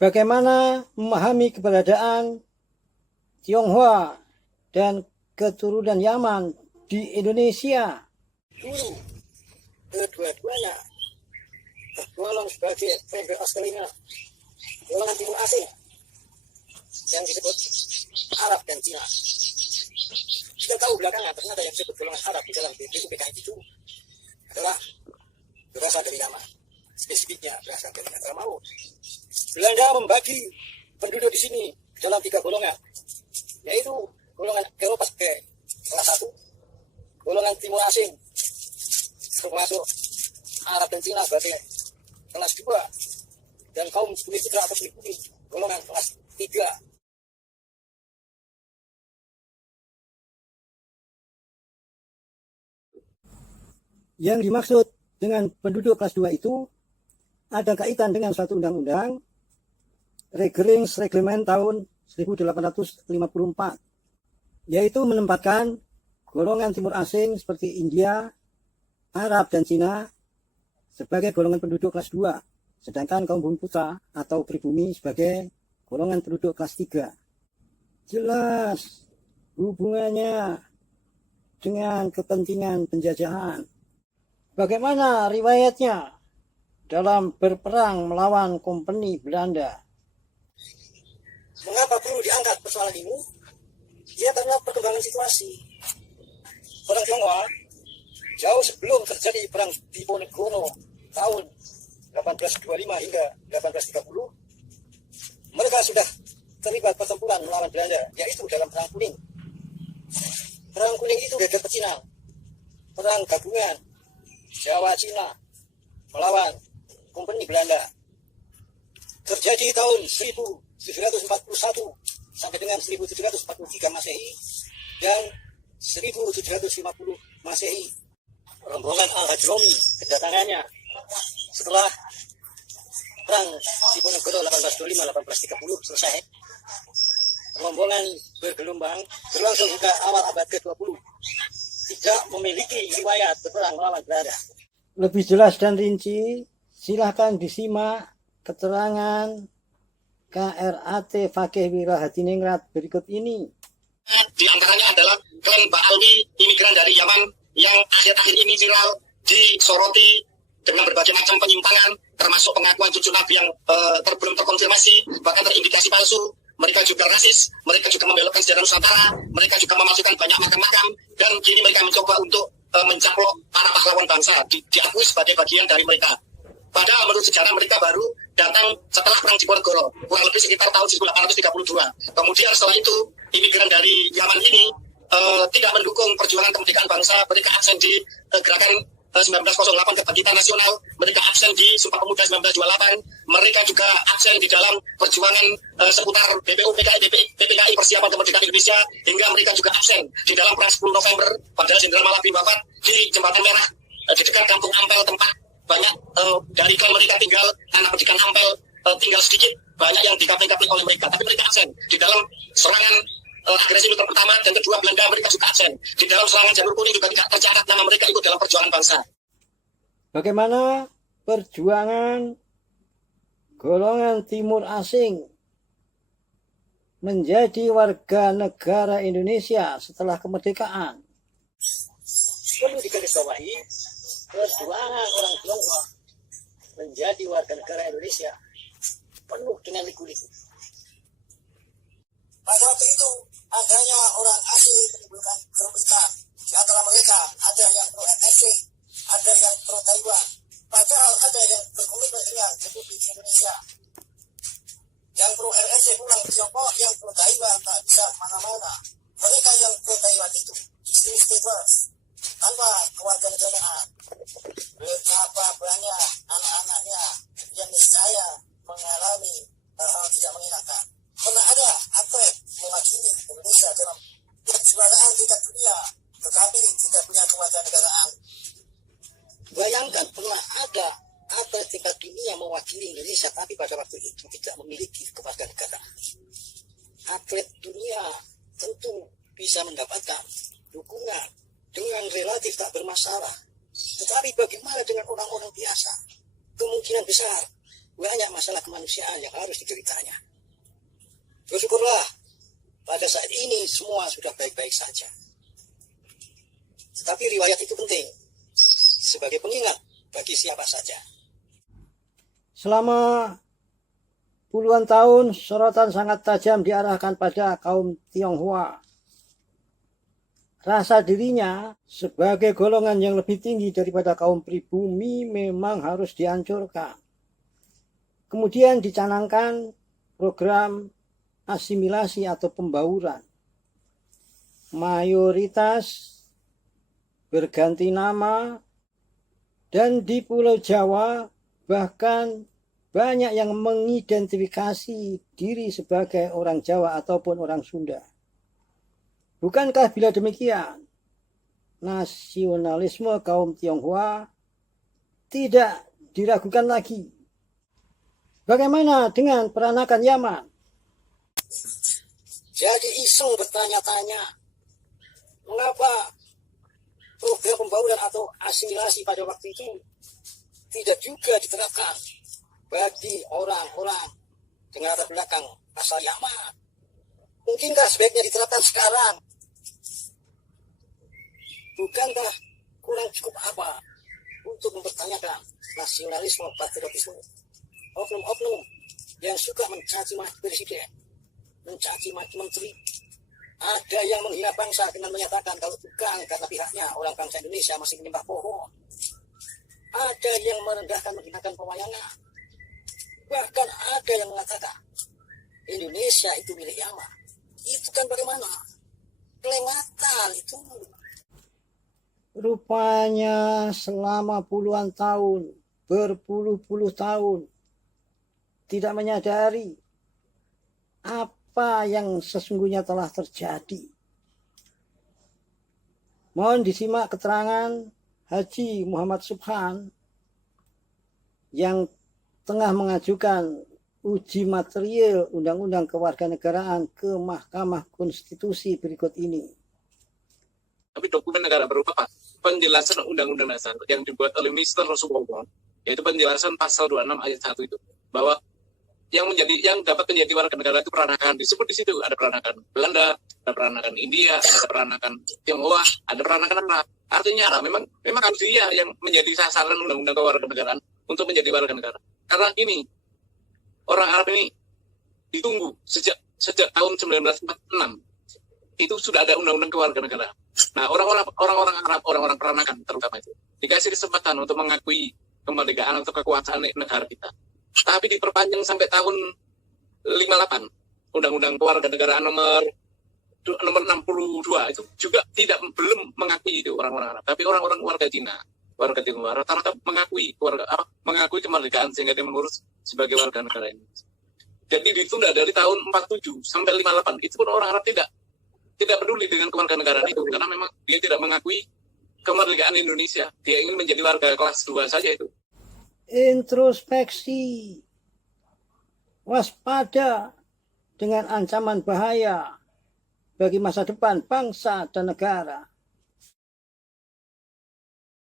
Bagaimana memahami keberadaan Tionghoa dan keturunan Yaman di Indonesia? Dulu kedua-duanya tergolong sebagai member Australia, golongan timur asing yang disebut Arab dan Cina. Kita tahu belakangan ternyata yang disebut golongan Arab di dalam BPUPKI itu adalah berasal dari Yaman, spesifiknya berasal dari Hadramaut. Belanda membagi penduduk di sini dalam 3 golongan, yaitu golongan Eropa sebagai kelas 1, golongan timur asing termasuk Arab dan Cina sebagai kelas 2, dan kaum kulit putih atau kulit putih golongan kelas 3. Yang dimaksud dengan penduduk kelas 2 itu ada kaitan dengan suatu undang-undang Reglement tahun 1854, yaitu menempatkan golongan timur asing seperti India, Arab, dan Cina sebagai golongan penduduk kelas 2, sedangkan kaum bumi putra atau pribumi sebagai golongan penduduk kelas 3. Jelas hubungannya dengan kepentingan penjajahan. Bagaimana riwayatnya dalam berperang melawan kompeni Belanda? Mengapa perlu diangkat persoalan ini? Ya karena perkembangan situasi. Orang Tionghoa jauh sebelum terjadi perang Diponegoro tahun 1825 hingga 1830, mereka sudah terlibat pertempuran melawan Belanda, yaitu dalam Perang Kuning. Perang Kuning itu geger pecinal, perang gabungan Jawa Cina melawan kompeni Belanda. Terjadi tahun 1741 sampai dengan 1743 Masehi dan 1750 Masehi. Rombongan Al-Hajromi kedatangannya setelah perang Diponegoro 1825-1830 selesai. Rombongan bergelombang berlangsung hingga awal abad ke-20. Tidak memiliki riwayat berperang melawan Belanda. Lebih jelas dan rinci, silahkan disimak keterangan KRAT Fakih Wirahadiningrat berikut ini. Di antaranya adalah klan Ba'alwi, imigran dari Yaman yang akhir-akhir ini viral disoroti dengan berbagai macam penyimpangan, termasuk pengakuan cucu Nabi yang belum terkonfirmasi, bahkan terindikasi palsu. Mereka juga rasis, mereka juga membelokkan sejarah Nusantara, mereka juga memasukkan banyak makam-makam, dan kini mereka mencoba untuk mencaplok para pahlawan bangsa, diakui sebagai bagian dari mereka. Padahal menurut sejarah mereka baru datang setelah perang Diponegoro, kurang lebih sekitar tahun 1832. Kemudian setelah itu, imigran dari Yaman ini tidak mendukung perjuangan kemerdekaan bangsa. Mereka absen di gerakan 1908 kebangkitan nasional, mereka absen di Sumpah Pemuda 1928, mereka juga absen di dalam perjuangan seputar BPUPKI, PPKI persiapan kemerdekaan Indonesia, hingga mereka juga absen di dalam perang 10 November, padahal Jenderal Malabi wafat di Jembatan Merah, di dekat Kampung Ampel, tempat banyak dari klan mereka tinggal, anak pendidikan Ampel tinggal sedikit, banyak yang dikapling-kapling oleh mereka, tapi mereka absen di dalam serangan agresi militer pertama dan kedua Belanda. Mereka juga absen di dalam serangan Jamur Kuning, juga tidak tercatat nama mereka ikut dalam perjuangan bangsa. Bagaimana perjuangan golongan timur asing menjadi warga negara Indonesia setelah kemerdekaan? Perlu digarisbawahi, perjuangan orang Tionghoa menjadi warga negara Indonesia penuh dengan liku-liku. Pada waktu itu adanya orang asing menimbulkan kerumitan. Di antara mereka ada yang pro NSC, ada yang pro Taiwan, padahal ada yang berkomitmen dengan Republik Indonesia. Yang pro NSC pulang Tiongkok, yang pro Taiwan tak bisa mana-mana. Mereka yang pro Taiwan itu distinct status tanpa kewarganegaraan. Betapa banyak anak-anaknya yang niscaya mengalami hal tidak mengenakan. Pernah ada atlet mewakili Indonesia dalam kejuaraan tingkat dunia, tetapi tidak punya kewarganegaraan. Bayangkan, pernah ada atlet tingkat dunia mewakili Indonesia, tapi pada waktu itu tidak memiliki kewarganegaraan. Atlet dunia tentu bisa mendapatkan dukungan dengan relatif tak bermasalah. Tetapi bagaimana dengan orang-orang biasa? Kemungkinan besar banyak masalah kemanusiaan yang harus dideritanya. Bersyukurlah pada saat ini semua sudah baik-baik saja. Tetapi riwayat itu penting sebagai pengingat bagi siapa saja. Selama puluhan tahun, sorotan sangat tajam diarahkan pada kaum Tionghoa. Rasa dirinya sebagai golongan yang lebih tinggi daripada kaum pribumi memang harus dihancurkan. Kemudian dicanangkan program asimilasi atau pembauran. Mayoritas berganti nama, dan di Pulau Jawa bahkan banyak yang mengidentifikasi diri sebagai orang Jawa ataupun orang Sunda. Bukankah bila demikian, nasionalisme kaum Tionghoa tidak diragukan lagi? Bagaimana dengan peranakan Yaman? Jadi iseng bertanya-tanya, mengapa program pembauran atau asimilasi pada waktu itu tidak juga diterapkan bagi orang-orang dengan latar belakang asal Yaman? Mungkinkah sebaiknya diterapkan sekarang? Bukankah kurang cukup apa untuk mempertanyakan nasionalisme patriotisme oknum-oknum yang suka mencaci maki presiden, mencaci maki menteri? Ada yang menghina bangsa dengan menyatakan kalau bukan karena pihaknya orang bangsa Indonesia masih menyembah pohon. Ada yang merendahkan menghinakan pewayangan. Bahkan ada yang mengatakan Indonesia itu milik Yaman. Itu kan bagaimana? Kelewatan itu. Rupanya selama puluhan tahun, berpuluh-puluh tahun, tidak menyadari apa yang sesungguhnya telah terjadi. Mohon disimak keterangan Haji Muhammad Subhan yang tengah mengajukan uji material Undang-Undang Kewarganegaraan ke Mahkamah Konstitusi berikut ini. Tapi dokumen negara berupa penjelasan Undang-Undang Dasar yang dibuat oleh Mr. Rasulullah, yaitu penjelasan pasal 26 ayat 1 itu, bahwa yang dapat menjadi warga negara itu peranakan. Disebut di situ ada peranakan Belanda, ada peranakan India, ada peranakan Tionghoa, ada peranakan Arab. Artinya memang harus dia yang menjadi sasaran Undang-Undang Kewarganegaraan untuk menjadi warga negara. Karena ini orang Arab ini ditunggu sejak tahun 1946. Itu sudah ada Undang-Undang Kewarganegaraan. Nah, orang-orang Arab, orang-orang peranakan terutama itu dikasih kesempatan untuk mengakui kemerdekaan atau kekuasaan negara kita. Tapi diperpanjang sampai tahun 58. Undang-Undang Kewarganegaraan nomor 62 itu juga belum mengakui itu orang-orang Arab. Tapi orang-orang warga Cina, warga Tionghoa rata-rata mengakui kemerdekaan sehingga dia mengurus sebagai warga negara ini. Jadi ditunda dari tahun 47 sampai 58. Itu pun orang Arab tidak peduli dengan kewarganegaraan itu karena memang dia tidak mengakui kemerdekaan Indonesia. Dia ingin menjadi warga kelas 2 saja itu. Introspeksi, waspada dengan ancaman bahaya bagi masa depan bangsa dan negara.